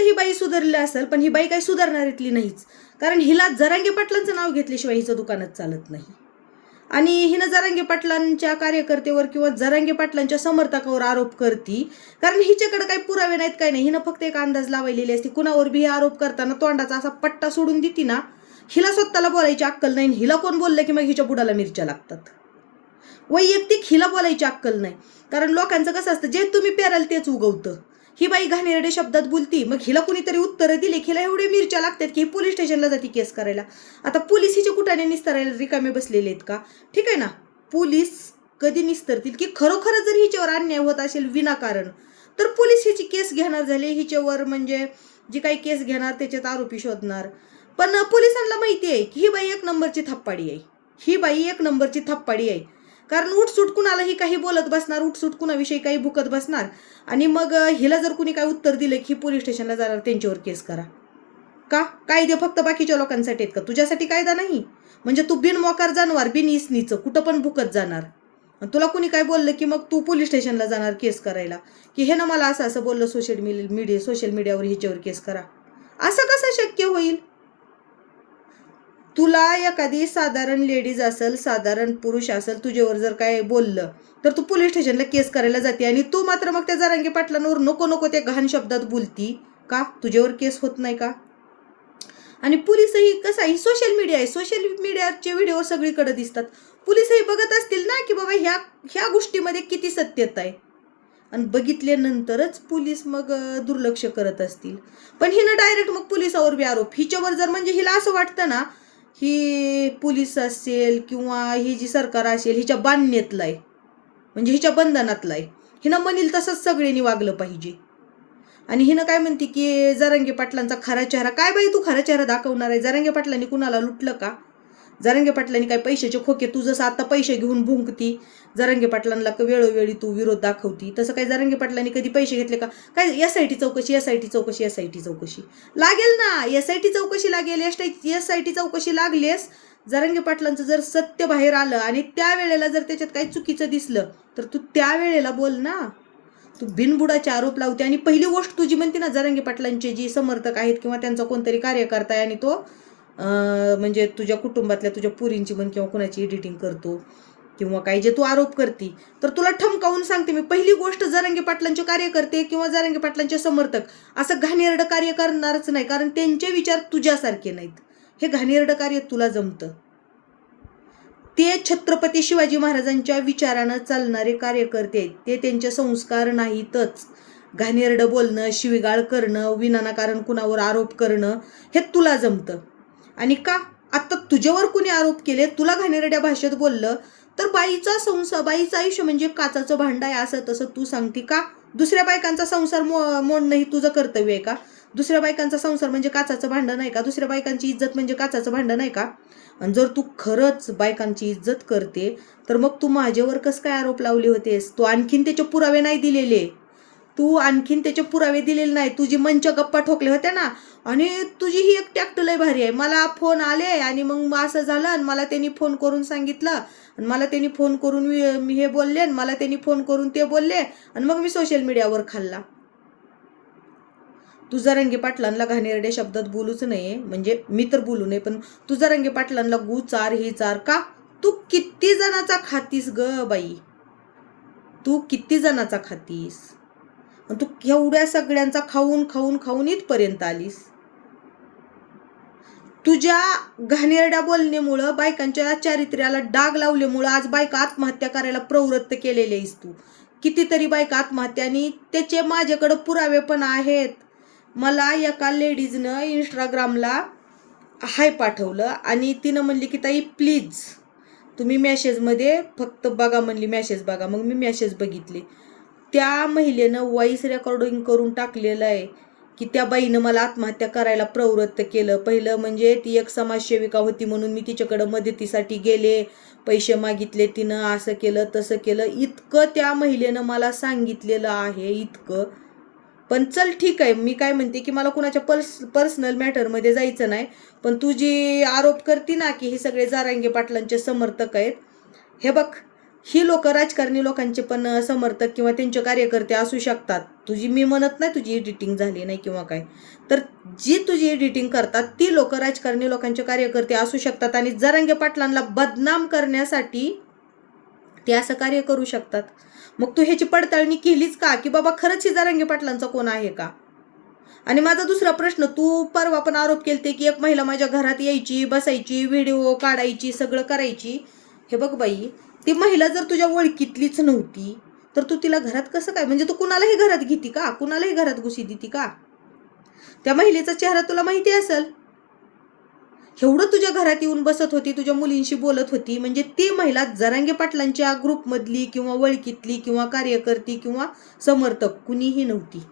ही बाई सुधारली असेल पण ही बाई काही सुधारणार इथली नाहीच. कारण हिला जरांगे पाटलांचं नाव घेतल्याशिवाय हिचं दुकानच चालत नाही. आणि हिनं जरांगे पाटलांच्या कार्यकर्तेवर किंवा जरांगे पाटलांच्या समर्थकावर आरोप करती कारण हिच्याकडे काही पुरावे नाहीत काही नाही. हिनं फक्त एक अंदाज लावलेली असते कुणावर बी हे आरोप करताना तोंडाचा असा पट्टा सोडून देती ना हिला स्वतःला बोलायची अक्कल नाही हिला कोण बोललं की मग हिच्या बुडाला मिरच्या लागतात? वैयक्तिक हिला बोलायची अक्कल नाही. कारण लोकांचं कसं असतं जे तुम्ही पेराल तेच उगवतं. ही बाई घाणेरडे शब्दात बोलती मग हिला कुणीतरी उत्तरं दिले हिला एवढे मिरच्या लागतात की ही पोलीस स्टेशनला जाते केस करायला. आता पोलीस हिच्या कुठाने निस्तरायला रिकामे बसलेले आहेत का? ठीक आहे ना? पोलीस कधी निस्तरतील की खरोखर जर हिच्यावर अन्याय होत असेल विनाकारण तर पोलीस हिची केस घेणार झाले हिच्यावर म्हणजे जी काही केस घेणार त्याच्यात आरोपी शोधणार. पण पोलिसांना माहिती आहे की ही बाई एक नंबरची थप्पाडी आहे. ही बाई एक नंबरची थप्पाडी आहे. कारण उठसूट कुणालाही काही बोलत बसणार उठसूट कुणाविषयी काही भुकत बसणार आणि मग हिला जर कुणी काय उत्तर दिलं की पोलीस स्टेशनला जाणार त्यांच्यावर केस करा. का? कायदे फक्त बाकीच्या लोकांसाठी आहेत का? तुझ्यासाठी कायदा नाही. म्हणजे तू बिन मोकार जाणवार बिन इसनीचं कुठं पण भुकत जाणार. तुला कुणी काय बोललं की मग तू पोलीस स्टेशनला जाणार केस करायला? की हे ना मला असं असं बोललं सोशल मीडिया सोशल मीडियावर हिच्यावर केस करा. असं कसं शक्य होईल? तुला एखादी साधारण लेडीज असेल साधारण पुरुष असेल तुझ्यावर जर काय बोललं तर तू पोलीस स्टेशनला केस करायला जाते आणि तू मात्र मग त्या जरांगे पाटलांवर नको नको त्या घाण शब्दात बोलती. का? तुझ्यावर केस होत नाही का? आणि पोलिसही कसं आहे सोशल मीडिया आहे. सोशल मीडियाचे व्हिडिओ सगळीकडे दिसतात. पोलिसही बघत असतील ना की बाबा ह्या ह्या गोष्टीमध्ये किती सत्यता आहे. आणि बघितल्यानंतरच पोलीस मग दुर्लक्ष करत असतील. पण हिनं डायरेक्ट मग पोलिसावर बी आरोप. हिच्यावर जर म्हणजे हिला असं वाटतं ना ही पोलीस असेल किंवा ही जी सरकार असेल हिच्या बांधण्यातलं आहे. म्हणजे हिच्या बंधनातलं आहे हिनं म्हणील तसंच सगळ्यांनी वागलं पाहिजे. आणि हिनं काय म्हणते की जरांगे पाटलांचा खरा चेहरा काय बाई तू खरा चेहरा दाखवणार आहे? जरांगे पाटलांनी कुणाला लुटलं का? जरंगे पाटलांनी काय पैशाचे खोके तू जसं आता पैसे घेऊन भुंकती जरंगे पाटलांना वेळोवेळी तू विरोध दाखवती तसं काय जरंगे पाटलांनी कधी पैसे घेतले का? काय एस आय टी चौकशी एस आय टी चौकशी एस आय टी चौकशी. लागेल ना? एस आय टी चौकशी लागेल एस एस आय टी चौकशी लागलेस जरांगे पाटलांचं जर सत्य बाहेर आलं आणि त्या वेळेला जर त्याच्यात काही चुकीचं दिसलं तर तू त्या वेळेला बोल ना. तू बिनबुडाचे आरोप लावते आणि पहिली गोष्ट तुझी म्हणते ना जरांगे पाटलांचे जी समर्थक आहेत किंवा त्यांचा कोणतरी कार्यकर्ता आहे आणि तो म्हणजे तुझ्या कुटुंबातल्या तुझ्या पुरींची म्हण किंवा कुणाची एडिटिंग करतो किंवा काही जे तू आरोप करती तर तुला ठमकावून सांगते मी पहिली गोष्ट जरांगे पाटलांचे कार्यकर्ते किंवा जरांगे पाटलांचे समर्थक असं घाणेरडं कार्य करणारच नाही कारण त्यांचे विचार तुझ्यासारखे नाहीत. हे घाणेरडं कार्य तुला जमतं? ते छत्रपती शिवाजी महाराजांच्या विचारानं चालणारे कार्यकर्ते आहेत ते त्यांचे संस्कार नाहीतच. घाणेरडं बोलणं शिवीगाळ करणं विनाकारण कुणावर आरोप करणं हे तुला जमतं. आणि का? आता तुझ्यावर कुणी आरोप केले? तुला घाणेरड्या भाषेत बोललं तर बाईचा संसार बाईचं आयुष्य म्हणजे काचाचं भांड आहे असं तसं तू सांगते का? दुसऱ्या बायकांचा संसार मो मोडणं ही तुझं कर्तव्य आहे का? दुसऱ्या बायकांचा संसार म्हणजे काचाचं भांडण नाही का? दुसऱ्या बायकांची इज्जत म्हणजे काचाचं भांडण नाही का? आणि जर तू खरंच बायकांची इज्जत करते तर मग तू माझ्यावर कसं काय आरोप लावले होतेस? तू आणखीन त्याचे पुरावे नाही दिलेले. तू आणखीन त्याचे पुरावे दिलेले नाही. तुझी मंच गप्पा ठोकले होत्या ना? आणि तुझी ही एक टॅक्ट लय भारी आहे. मला फोन आले आणि मग असं झालं आणि मला त्यांनी फोन करून सांगितलं आणि मला त्यांनी फोन करून मी हे बोलले आणि मला त्यांनी फोन करून ते बोलले आणि मग मी सोशल मीडियावर खाल्ला. तुझा जरंगे पाटलांना घाणेरड्या शब्दात बोलूच नये. म्हणजे मी तर बोलू नये पण तुझा जरंगे पाटलांना गु चार ही चार का? तू किती जणाचा खातीस ग बाई? तू किती जणाचा खातीस? तू एवढ्या सगळ्यांचा खाऊन खाऊन खाऊन इथपर्यंत आलीस? तुझ्या घाणेरड्या बोलण्यामुळं बायकांच्या चारित्र्याला डाग लावल्यामुळं आज बायका आत्महत्या करायला प्रवृत्त केलेले आहेस तू. कितीतरी बायका आत्महत्या आणि त्याचे माझ्याकडं पुरावे पण आहेत. मला एका लेडीजनं इंस्टाग्रामला हाय पाठवलं आणि तिनं म्हणली की ताई प्लीज तुम्ही मॅसेजमध्ये फक्त बघा म्हणली मॅसेज बघा. मग मी मॅसेज बघितली. त्या महिलेनं व्हॉइस रेकॉर्डिंग करून टाकलेलं आहे की त्या बाईनं मला आत्महत्या करायला प्रवृत्त केलं. पहिलं म्हणजे ती एक समाजसेविका होती म्हणून मी तिच्याकडं मदतीसाठी गेले पैसे मागितले तिनं असं केलं तसं केलं. इतकं त्या महिलेनं मला सांगितलेलं आहे इतकं. पण चल ठीक आहे मी काय म्हणते की मला कुणाच्या पर्स पर्सनल मॅटरमध्ये जायचं नाही पण तू जी आरोप करते ना की हे सगळे जारांगे पाटलांचे समर्थक आहेत हे बघ ही लोक राजकारणी लोकांचे पण समर्थक किंवा त्यांचे कार्यकर्ते असू शकतात. तुझी मी म्हणत नाही तुझी एडिटिंग झाली नाही किंवा काय. तर जी तुझी एडिटिंग करतात ती लोक राजकारणी लोकांचे कार्यकर्ते असू शकतात आणि जरांगे पाटलांना बदनाम करण्यासाठी ते असं कार्य करू शकतात. मग तू ह्याची पडताळणी केलीच का? की बाबा खरंच ही पाटलांचा कोण आहे का? आणि माझा दुसरा प्रश्न तू परवा पण आरोप केलते की एक महिला माझ्या घरात यायची बसायची व्हिडिओ काढायची सगळं करायची. हे बघ बाई ती महिला जर तुझ्या ओळखीतलीच नव्हती तर तू तिला घरात कसं काय? म्हणजे तू कुणालाही घरात घेती का? कुणालाही घरात घुसी देती का? त्या महिलेचा चेहरा तुला माहिती असेल? एवढं तुझ्या घरात येऊन बसत होती तुझ्या मुलींशी बोलत होती म्हणजे ती महिला जरांगे पाटलांच्या ग्रुपमधली किंवा वळकीतली किंवा कार्यकर्ती किंवा समर्थक कुणीही नव्हती.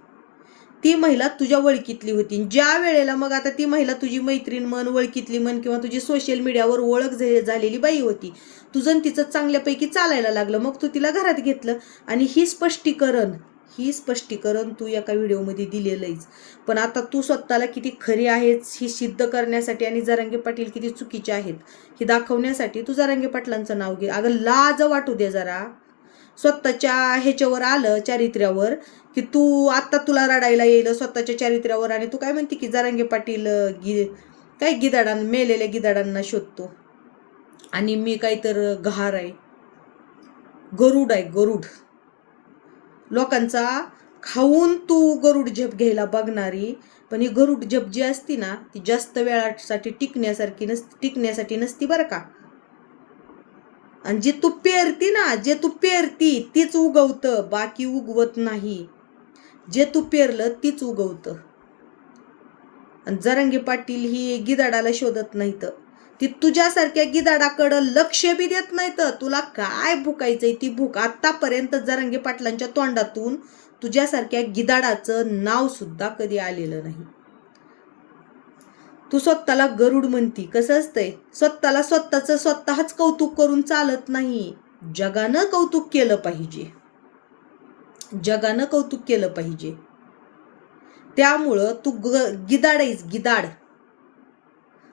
ती महिला तुझ्या ओळखीतली होती. ज्या वेळेला मग आता ती महिला तुझी मैत्रीण म्हण ओळखीतली म्हण किंवा तुझी सोशल मीडियावर ओळख झालेली बाई होती तुझं तिचं चांगल्यापैकी चालायला लागलं. मग तू तिला घरात घेतलं आणि ही स्पष्टीकरण ही स्पष्टीकरण तू एका व्हिडिओमध्ये दिलेलंच पण आता तू स्वतःला किती खरी आहेस ही सिद्ध करण्यासाठी आणि जरांगे पाटील किती चुकीचे आहेत हे दाखवण्यासाठी तू जरांगे पाटलांचं नाव घे. अगं लाज वाटू दे जरा. स्वतःच्या ह्याच्यावर आलं चारित्र्यावर की तू आत्ता तुला रडायला येईल स्वतःच्या चारित्र्यावर आणि तू काय म्हणते की जरांगे पाटील गी गि काय गिदाडां मेलेल्या गिदाडांना शोधतो. आणि मी काय तर आहे. गरुड आहे गरुड. लोकांचा खाऊन तू गरुड झेप घ्यायला बघणारी पण ही गरुड झेप जी असती ना ती जास्त वेळासाठी टिकण्यासारखी नस टिकण्यासाठी नसती बरं का. आणि जे तू पेरती ना जे तू पेरती तीच उगवतं बाकी उगवत नाही. जे तू पेरलं तीच उगवतं. आणि जरंगी पाटील ही गिदाडाला शोधत नाहीत. ती तुझ्यासारख्या गिदाडाकडं लक्ष बी देत नाही तर तुला काय भुकायचंय? ती भूक आतापर्यंत जरंगे पाटलांच्या तोंडातून तुझ्यासारख्या गिदाडाचं नाव सुद्धा कधी आलेलं नाही. तू स्वतःला गरुड म्हणती. कसं असतंय? स्वतःला स्वतःचं स्वतःच कौतुक करून चालत नाही. जगानं कौतुक केलं पाहिजे. जगानं कौतुक केलं पाहिजे. त्यामुळं तू ग गिदाड आहेस गिदाड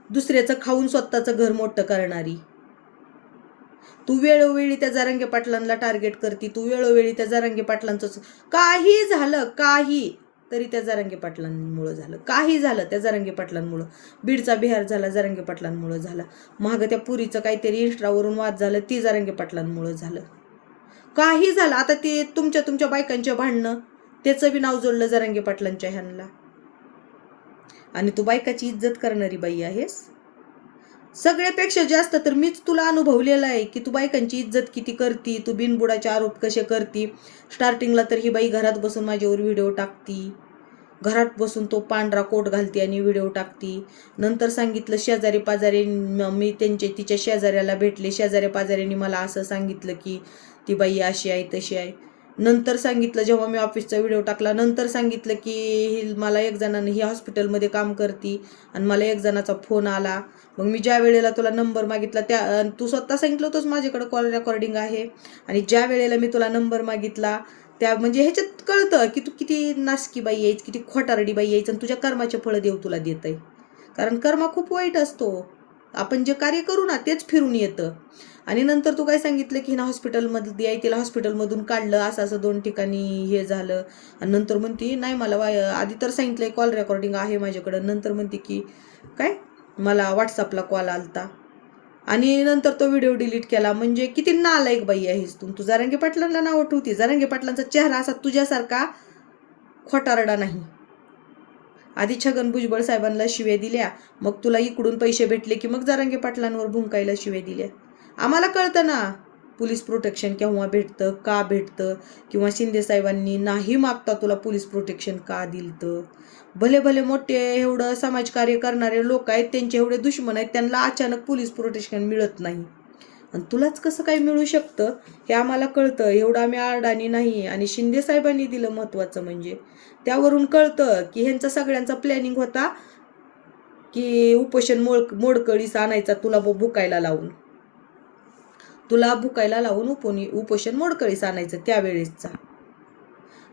दुसऱ्याचं खाऊन स्वतःचं घर मोठं करणारी. तू वेळोवेळी त्या जारंगे पाटलांना टार्गेट करती तू वेळोवेळी त्या जारंगे पाटलांचं काही झालं काही तरी त्या जारंगे पाटलांमुळं झालं. काही झालं त्या जारंगे पाटलांमुळं. बीडचा बिहार झाला जारंगे पाटलांमुळं झाला. महाग त्या पुरीचं काहीतरी इंस्टावरून वाद झालं ती जारंगे पाटलांमुळं झालं. काही झालं. आता ते तुमच्या तुमच्या बायकांच्या भांडणं त्याचं बी नाव जोडलं जरांगे पाटलांच्या ह्यांना. आणि तू बायकाची इज्जत करणारी बाई आहेस. सगळ्यापेक्षा जास्त तर मीच तुला अनुभवलेला आहे की तू बायकांची इज्जत किती करती तू बिनबुडाचे आरोप कसे करती. स्टार्टिंगला तर ही बाई घरात बसून माझ्यावर व्हिडिओ टाकती. घरात बसून तो पांढरा कोट घालते आणि व्हिडिओ टाकती. नंतर सांगितलं शेजारी पाजारी मी त्यांचे तिच्या शेजाऱ्याला भेटले. शेजाऱ्या पाजाऱ्यांनी मला असं सांगितलं की ती बाई अशी आहे तशी आहे. नंतर सांगितलं जेव्हा मी ऑफिसचा व्हिडिओ टाकला नंतर सांगितलं की ही मला एक जणांनी ही हॉस्पिटलमध्ये काम करती आणि मला एक जणाचा फोन आला. मग मी ज्या वेळेला तुला नंबर मागितला त्या तू स्वतः सांगितलं होतंस माझ्याकडे कॉल रेकॉर्डिंग आहे. आणि ज्या वेळेला मी तुला नंबर मागितला त्या म्हणजे ह्याच्यात कळतं की तू किती नासकी बाई यायच किती खोटारडी बाई यायचं आणि तुझ्या कर्माचे फळं देव तुला देत आहे कारण कर्मा खूप वाईट असतो. आपण जे कार्य करू ना तेच फिरून येतं. आणि नंतर तू काय सांगितलं की ना हॉस्पिटलमध्ये आई तिला हॉस्पिटलमधून काढलं असं असं दोन ठिकाणी हे झालं. आणि नंतर म्हणती नाही मला वाय आधी तर सांगितलं कॉल रेकॉर्डिंग आहे माझ्याकडं. नंतर म्हणते की काय? मला व्हॉट्सअपला कॉल आलता. आणि नंतर तो व्हिडिओ डिलीट केला. म्हणजे किती नालायक बाई आहेस तू. तू जारंगे पाटलांना नाव ठेवती. जारंगे पाटलांचा चेहरा असा तुझ्यासारखा खोटारडा नाही. आधी छगन भुजबळ साहेबांना शिव्या दिल्या. मग तुला इकडून पैसे भेटले की मग जारंगे पाटलांवर भुंकायला शिव्या दिल्या. आम्हाला कळतं ना. पोलीस प्रोटेक्शन केव्हा भेटतं का भेटतं? किंवा शिंदे साहेबांनी नाही मागता तुला पोलीस प्रोटेक्शन का दिलतं? भले भले मोठे एवढं समाजकार्य करणारे लोक आहेत त्यांचे एवढे दुश्मन आहेत त्यांना अचानक पोलीस प्रोटेक्शन मिळत नाही. आणि तुलाच कसं काय मिळू शकतं? हे आम्हाला कळतं. एवढं आम्ही आडाणी नाही आणि शिंदे साहेबांनी दिलं महत्त्वाचं म्हणजे. त्यावरून कळतं की ह्यांचा सगळ्यांचा प्लॅनिंग होता की उपोषण मोड मोडकळीस आणायचा तुला ब- भुकायला लावून. तुला भुकायला लावून उपोनी उपोषण मोडकळीस आणायचं त्यावेळेसचा.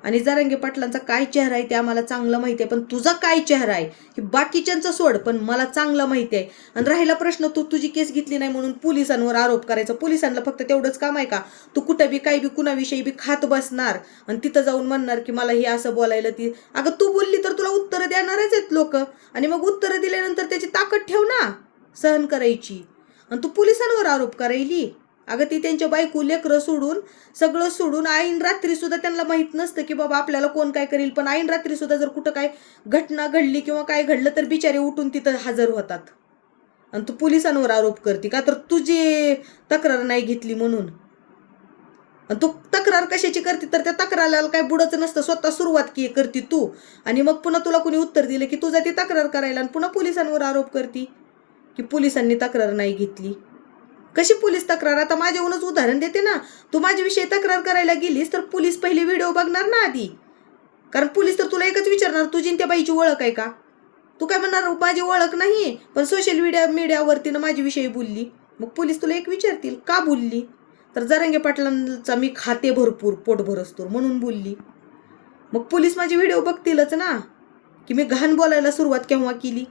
आणि जारंगे पाटलांचा काय चेहरा आहे ते आम्हाला चांगलं माहिती आहे पण तुझा काय चेहरा आहे हे बाकीच्यांचं सोड पण मला चांगलं माहिती आहे. आणि राहिला प्रश्न तू तुझी केस घेतली नाही म्हणून पोलिसांवर आरोप करायचा. पोलिसांना फक्त तेवढंच काम आहे का? तू कुठं बी काही बी कुणाविषयी बी खात बसणार आणि तिथं जाऊन म्हणणार की मला हे असं बोलायला ती अगं तू बोलली तर तुला उत्तरं देणारच आहेत लोक. आणि मग उत्तरं दिल्यानंतर त्याची ताकद ठेव ना सहन करायची. आणि तू पोलिसांवर आरोप करायली. अगं ती त्यांच्या बायको लेकरं सोडून सगळं सोडून ऐन रात्री सुद्धा त्यांना माहीत नसतं की बाबा आपल्याला कोण काय करेल. पण ऐन रात्री सुद्धा जर कुठं काय घटना घडली किंवा काय घडलं तर बिचारे उठून तिथं हजर होतात. आणि तू पोलिसांवर आरोप करते का? तर तुझी तक्रार नाही घेतली म्हणून. आणि तू तक्रार कशाची करते? तर त्या तक्राराला काय बुडचं नसतं. स्वतः सुरुवात की करते तू. आणि मग पुन्हा तुला कोणी उत्तर दिलं की तुझा ती तक्रार करायला आणि पुन्हा पोलिसांवर आरोप करते की पोलिसांनी तक्रार नाही घेतली. कशी पोलीस तक्रार? आता माझ्याहूनच उदाहरण देते ना. तू माझ्याविषयी तक्रार करायला गेलीस तर पोलीस पहिले व्हिडिओ बघणार ना आधी. कारण पोलीस तर तुला एकच विचारणार तुझी त्या बाईची ओळख आहे का? तू काय म्हणणार माझी ओळख नाही पण सोशल मीडिया मीडियावरती ना माझ्याविषयी बोलली. मग पोलीस तुला एक विचारतील का बोलली? तर जरांगे पाटलांचा मी खाते भरपूर पोट भरसतो म्हणून बोलली. मग पोलीस माझे व्हिडिओ बघतीलच ना. की मी घाण बोलायला सुरुवात केव्हा केली?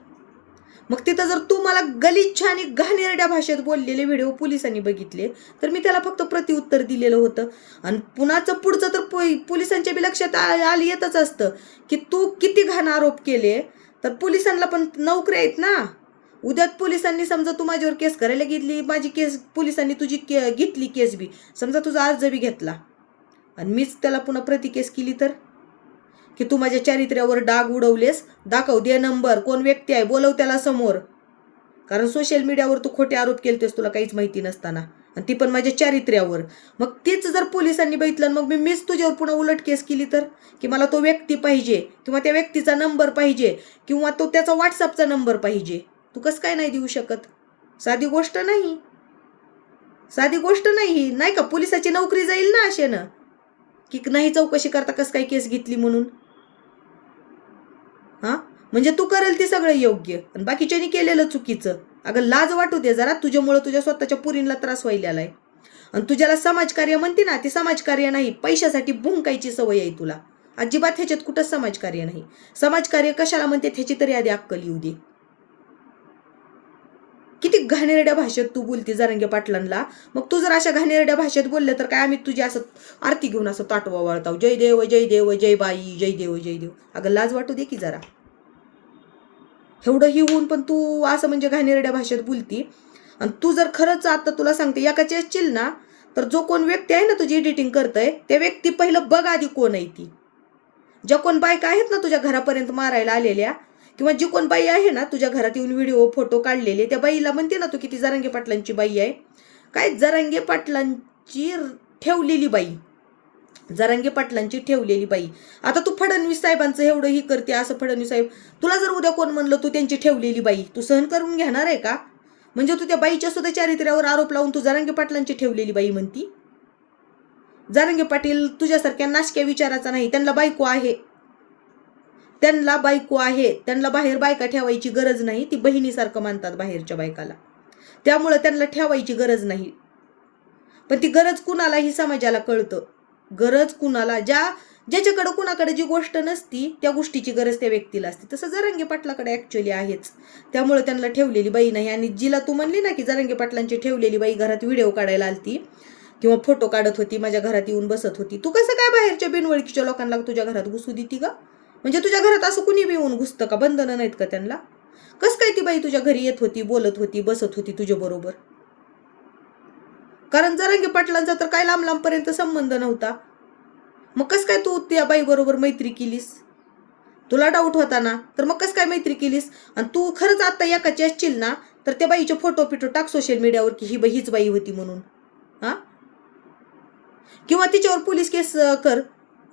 मग तिथं जर तू मला गलिच्छ आणि घाणेरड्या भाषेत बोललेले व्हिडिओ पोलिसांनी बघितले तर मी त्याला फक्त प्रतिउत्तर दिलेलं होतं. आणि पुन्हाचं पुढचं तर पोलिसांच्या बी लक्षात आ- आली येतच असतं की तू किती घाण आरोप केले. तर पोलिसांना पण नोकरी आहेत ना. उद्यात पोलिसांनी समजा तू माझ्यावर केस करायला घेतली माझी केस पोलिसांनी तुझी के घेतली केस बी. समजा तुझा अर्ज बी घेतला. आणि मीच त्याला पुन्हा प्रति केस केली तर? की तू माझ्या चारित्र्यावर डाग उडवलेस दाखव दे नंबर कोण व्यक्ती आहे बोलव त्याला समोर. कारण सोशल मीडियावर तू खोटे आरोप केलतेस तुला काहीच माहिती नसताना. आणि ती पण माझ्या चारित्र्यावर. मग तेच जर पोलिसांनी बघितलं आणि मग मी मीच तुझ्यावर पुन्हा उलट केस केली तर? की मला तो व्यक्ती पाहिजे किंवा त्या व्यक्तीचा नंबर पाहिजे किंवा तो त्याचा व्हॉट्सअपचा नंबर पाहिजे? तू कसं काय नाही देऊ शकत? साधी गोष्ट नाही. साधी गोष्ट नाही. ही नाही का? पोलिसाची नोकरी जाईल ना अशेनं. की नाही चौकशी करता कसं काय केस घेतली म्हणून? हा? म्हणजे तू करेल ते सगळं योग्य. आणि बाकीच्यानी केलेलं चुकीचं. अगं लाज वाटू दे जरा. तुझ्यामुळं तुझ्या स्वतःच्या पुरींला त्रास व्हायला आहे आणि तुझ्याला समाजकार्य म्हणते ना ते समाजकार्य नाही. पैशासाठी भुंकायची सवय आहे तुला. अजिबात ह्याच्यात कुठं समाजकार्य नाही. समाजकार्य कशाला म्हणते? ह्याची तरी आधी अक्कल येऊ दे. किती घाणेरड्या भाषेत तू बोलते जरंगे पाटलांना मग तू जर अशा घाणेरड्या भाषेत बोलले तर काय आम्ही तुझी असं आरती घेऊन असं ताटवा वळताव? जय देव जय देव जय बाई जय देव जय देव. अगं लाज वाटू दे की जरा. एवढं ही होऊन पण तू असं म्हणजे घाणेरड्या भाषेत बोलती. आणि तू जर खरंच आता तुला सांगते एकाची असशील ना तर जो कोण व्यक्ती आहे ना तुझी एडिटिंग करतंय त्या व्यक्ती पहिलं बघ आधी कोण आहे ती. ज्या कोण बायका आहेत ना तुझ्या घरापर्यंत मारायला आलेल्या किंवा जी कोण बाई आहे ना तुझ्या घरात येऊन व्हिडिओ फोटो काढलेले त्या बाईला म्हणते ना तू किती जरांगे पाटलांची बाई आहे. काय जरांगे पाटलांची ठेवलेली बाई. जरांगे पाटलांची ठेवलेली बाई. आता तू फडणवीस साहेबांचं एवढं ही करते असं फडणवीस साहेब. तुला जर उद्या कोण म्हणलं तू त्यांची ठेवलेली बाई तू सहन करून घेणार आहे का? म्हणजे तू त्या बाईच्या सुद्धा चारित्र्यावर आरोप लावून तू जरांगे पाटलांची ठेवलेली बाई म्हणती? जारंगे पाटील तुझ्यासारख्या नाशक्या विचाराचा नाही त्यांना बायको आहे. त्यांना बायको आहे त्यांना बाहेर बायका ठेवायची गरज नाही ती बहिणीसारखं मानतात बाहेरच्या बायकाला. त्यामुळं त्यांना ठेवायची गरज नाही. पण ती गरज कुणालाही समाजाला कळतं. गरज कुणाला ज्या ज्याच्याकडं कुणाकडे जी गोष्ट नसती त्या गोष्टीची गरज त्या व्यक्तीला असते. तसं जरंगे पाटलाकडे ऍक्च्युली आहेच. त्यामुळे त्यांना ठेवलेली बाई नाही. आणि जिला तू म्हणली ना की जरंगे पाटलांची ठेवलेली बाई घरात व्हिडिओ काढायला आलती किंवा फोटो काढत होती माझ्या घरात येऊन बसत होती. तू कसं काय बाहेरच्या बिनवळखीच्या लोकांना तुझ्या घरात घुसू देती का म्हणजे तुझ्या घरात असं कुणी बी येऊन घुसतं का? बंधनं नाहीत का त्यांना? कस काय ती बाई तुझ्या घरी येत होती बोलत होती बसत होती तुझ्या बरोबर? कारण जरंगे पाटलांचा तर काय लांब लांबपर्यंत संबंध नव्हता. मग कस काय तू त्या बाई बरोबर मैत्री केलीस? तुला डाऊट होता ना? तर मग कस काय मैत्री केलीस? आणि तू खरंच आता एकाची असशील ना तर त्या बाईचे फोटो पिटो टाक सोशल मीडियावर की ही बाई हीच बाई होती म्हणून. हा? किंवा तिच्यावर पोलीस केस कर.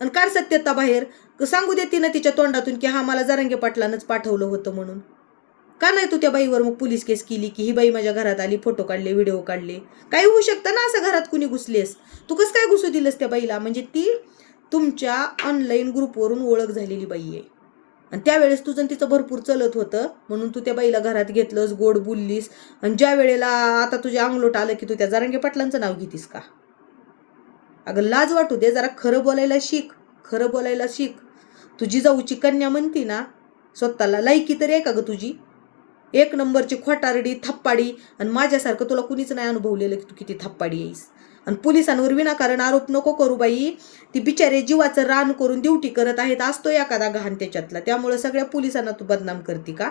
आणि काढ सत्यता बाहेर. सांगू दे तिनं तिच्या तोंडातून की हा मला जरंगे पाटलानंच पाठवलं होतं म्हणून. का नाही तू त्या बाईवर मग पोलीस केस केली की ही बाई माझ्या घरात आली फोटो काढले व्हिडिओ काढले? काही होऊ शकतं ना असं घरात कुणी घुसलेस? तू कसं काय घुसू दिलंस त्या बाईला? म्हणजे ती तुमच्या ऑनलाईन ग्रुपवरून ओळख झालेली बाई आहे. आणि त्यावेळेस तुझं तिचं भरपूर चलत होतं. म्हणून तू त्या बाईला घरात घेतलंस गोड बोललीस. आणि ज्या वेळेला आता तुझ्या अंगलोट आलं की तू त्या जरांगे पाटलांचं नाव घेतीस का? अगं लाज वाटू दे जरा खरं बोलायला शिक खरं बोलायला शिक. तुझी जाऊची कन्या म्हणती ना स्वतःला लायकी तरी आहे का ग तुझी? एक नंबरची खोटारडी थप्पाडी आणि माझ्यासारखं तुला कुणीच नाही अनुभवलेलं की तू किती थप्पाडी येईस. आणि पोलिसांवर विनाकारण आरोप नको करू बाई. ती बिचारे जीवाचं रान करून ड्युटी करत आहेत. असतो एखादा घाण त्याच्यातला. त्यामुळे सगळ्या पोलिसांना तू बदनाम करते का?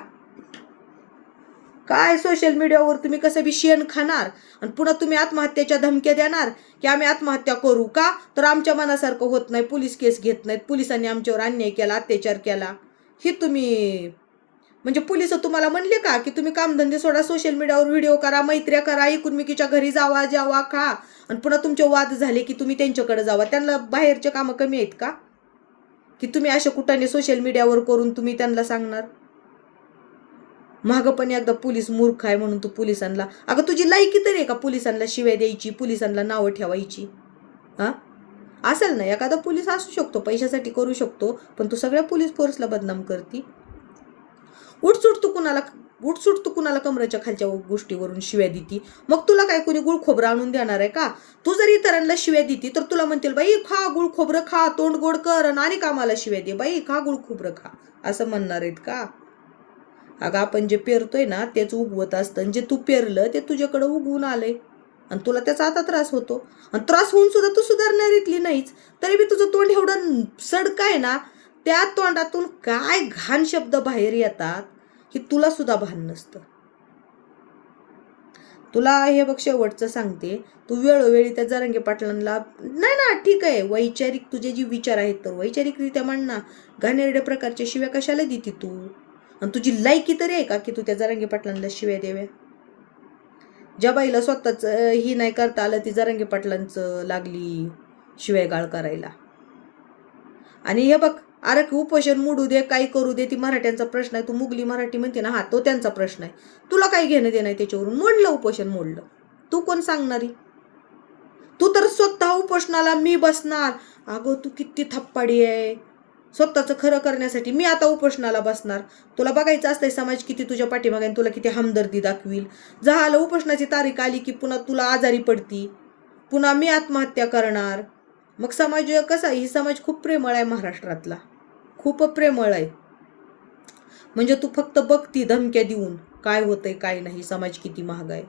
काय सोशल मीडियावर तुम्ही कसं बी शेण खाणार? आणि पुन्हा तुम्ही आत्महत्येच्या धमक्या देणार की आम्ही आत्महत्या करू का? तर आमच्या मनासारखं होत नाही. पोलीस केस घेत नाहीत. पोलिसांनी आमच्यावर अन्याय केला अत्याचार केला. हे तुम्ही म्हणजे पोलीस तुम्हाला म्हणले का की तुम्ही कामधंदे सोडा सोशल मीडियावर व्हिडिओ करा मैत्र्या करा एकूणमेकीच्या घरी जावा जावा खा. आणि पुन्हा तुमचे वाद झाले की तुम्ही त्यांच्याकडे जावा. त्यांना बाहेरचे कामं कमी आहेत का? की तुम्ही अशा कुठाने सोशल मीडियावर करून तुम्ही त्यांना सांगणार? मागं पण एकदा पोलीस मूर्ख आहे म्हणून तू पोलिसांना अगं तुझी लायकी तरी आहे का पोलिसांना शिव्या द्यायची पोलिसांना नावं ठेवायची? हां? असेल ना एखादा पोलीस असू शकतो पैशासाठी करू शकतो पण तू सगळ्या पोलीस फोर्सला बदनाम करती. उठसूट तू कुणाला उठसूट तू कुणाला कमरेच्या खालच्या गोष्टीवरून शिव्या देती? मग तुला काय कुणी गुळ खोबरं आणून देणार आहे का? तू जर इतरांना शिव्या देती तर तुला म्हणतील बाई खा गुळ खोबरं खा तोंड गोड कर आणि कामाला शिव्या दे? बाई खा गुळ खोबरं खा. असं म्हणणार आहेत का? अगं आपण जे पेरतोय ना तेच उगवत असतं. आणि जे तू पेरलं ते तुझ्याकडं उगवून आलंय. आणि तुला त्याचा आता त्रास होतो. आणि त्रास होऊन सुद्धा तू सुधारणारीतली नाहीच. तरी बी तुझं तोंड एवढं सडक आहे ना त्या तोंडातून काय घाण शब्द बाहेर येतात हे तुला सुद्धा भान नसतं. तुला हे बघ शेवटचं सांगते. तू वेळोवेळी त्या जरंगे पाटलांना नाही ना ठीक आहे. वैचारिक तुझे जे विचार आहेत तर वैचारिकरित्या मांड ना घाणेरड्या प्रकारच्या शिव्या कशाला देती तू? आणि तुझी लायकी तरी आहे का की तू त्या जरांगी पाटलांना शिव्या देव्या ज्या बाईला स्वतःच ही नाही करता आलं ती जरांगी पाटलांचं लागली शिव्यागाळ करायला. आणि हे बघ अरे उपोषण मोडू दे काही करू दे ती मराठ्यांचा प्रश्न आहे. तू मुगली मराठी म्हणते ना हा तो त्यांचा प्रश्न आहे. तुला काही घेणं देणं आहे त्याच्यावरून? मोडलं उपोषण मोडलं. तू कोण सांगणारी? तू तर स्वतः उपोषणाला मी बसणार. अगं तू किती थप्पाडी आहे. स्वतःचं खरं करण्यासाठी मी आता उपोषणाला बसणार. तुला बघायचं असतंय समाज किती तुझ्या पाठीमागे आणि तुला किती हमदर्दी दाखवील. झालं उपोषणाची तारीख आली की पुन्हा तुला आजारी पडती. पुन्हा मी आत्महत्या करणार. मग समाज कसा ही समाज खूप प्रेमळ आहे महाराष्ट्रातला. खूप प्रेमळ आहे. म्हणजे तू फक्त बघती धमक्या देऊन काय होतंय काय नाही. समाज किती महाग आहे.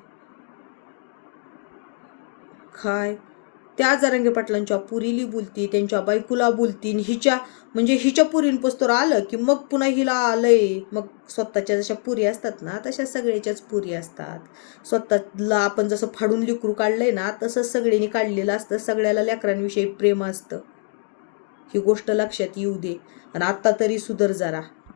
काय? त्या जरंगे पाटलांच्या पुरीली बोलती त्यांच्या बायकोला बोलती आणि हिच्या म्हणजे हिच्या पुरींपोस्तोर आलं की मग पुन्हा हिला आलंय मग स्वतःच्या जशा पुरी असतात ना तशा सगळ्याच्याच पुरी असतात. स्वतःला आपण जसं फाडून लिकरू काढलंय ना तसं सगळ्यांनी काढलेलं असतं सगळ्याला लेकरांविषयी प्रेम असतं. ही गोष्ट लक्षात येऊ दे. आणि आत्ता तरी सुधर जरा.